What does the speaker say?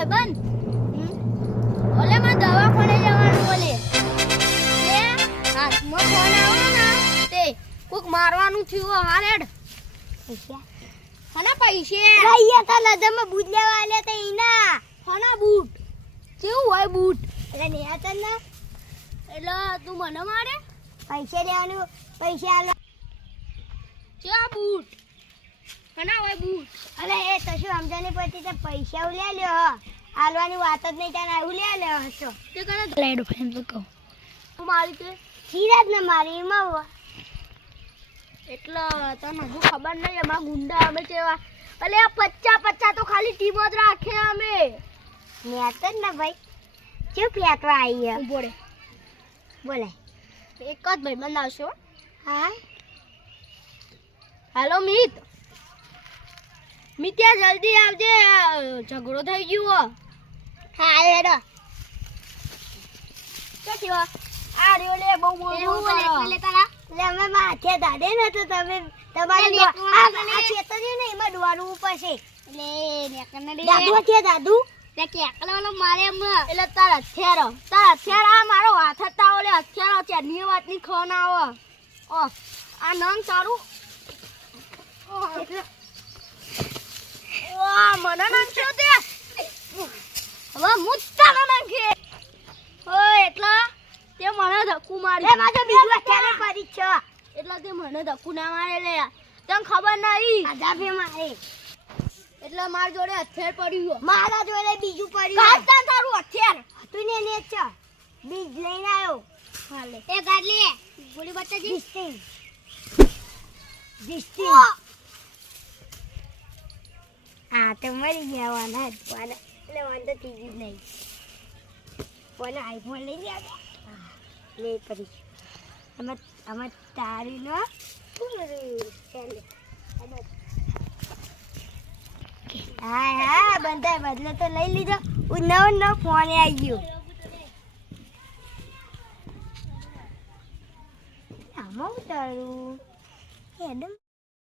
ભાઈબંધ ઓલે માં દવાખાને જવાનું બોલે એ હાથમાં ફોન આવ્યો ને તે કોક મારવાનું થયું હારેડ પૈસા હના પૈસે રહીયા તા નજરમાં બૂટ લેવા આલે તે ઈના હના બૂટ કેવું હોય બૂટ એટલે ને આ તને એટલે તું મને મારે પૈસા લેવાનું પૈસા આલે ક્યાં બૂટ હના હોય બૂટ અલે એ તો શું સમજાને પડતી તે પૈસા લે લ્યો આલવાની વાત જ નહીં તને આવું લે લે હસો તે કને લેડો ફેમ તો કહું તું મારી તે સીરાજ ને મારી માં એટલે તને હજુ ખબર નહીં અમાર ગુંડા અમે કેવા અલે આ 50 તો ખાલી ટીમ જ રાખે અમે નેત જ ને ભાઈ ચૂપ ફેટવા આવી બોલે બોલે એક જ ભાઈ બનાવશો હા હેલો મિત મિત્યા જલ્દી આવજે ઝઘડો થઈ ગયો હા હેડો કે થયો આ રહ્યો લે બહુ બોલ લે તારા લે અમે માથે દાડે ન તો તમે તમારે આ ચેતન્યું ને એમાં ડોવાનું ઉપર છે લે નેકને દે દાદુ કે દાદુ તે કે એકલો મારે એમ એટલે તારા હથિયાર આ મારો હાથ હતા ઓલે હથિયાર ચેની વાત ની ખોન આવો ઓ આ નંગ તારું ઓ મને નાખ્યો તે હવે મુત્તા નાખે ઓ એટલા તે મને ધક્કુ મારી એ માજો બીજું અત્યારે પડી છે એટલે તે મને ધક્કુ ના મારે લે તને ખબર નહીં આજાબે મારે એટલે માર જોડે હથિયાર પડ્યું મારા જોડે બીજું પડ્યું કાઢતા તારું હથિયાર તું ને લે છે બીજ લઈને આવ્યો હાલે એ ગાડ લે ગોળી બચાજી દિસ્તી આ તો મરી ગયા વાના એટલે વાંધો ટીવી નહીં કોને આઈફોન લઈ ગયા લે પડી અમે તારી નો હા બંધા બદલે તો લઈ લીધો નવો ફોન આવી ગયો આમાં ઉતારું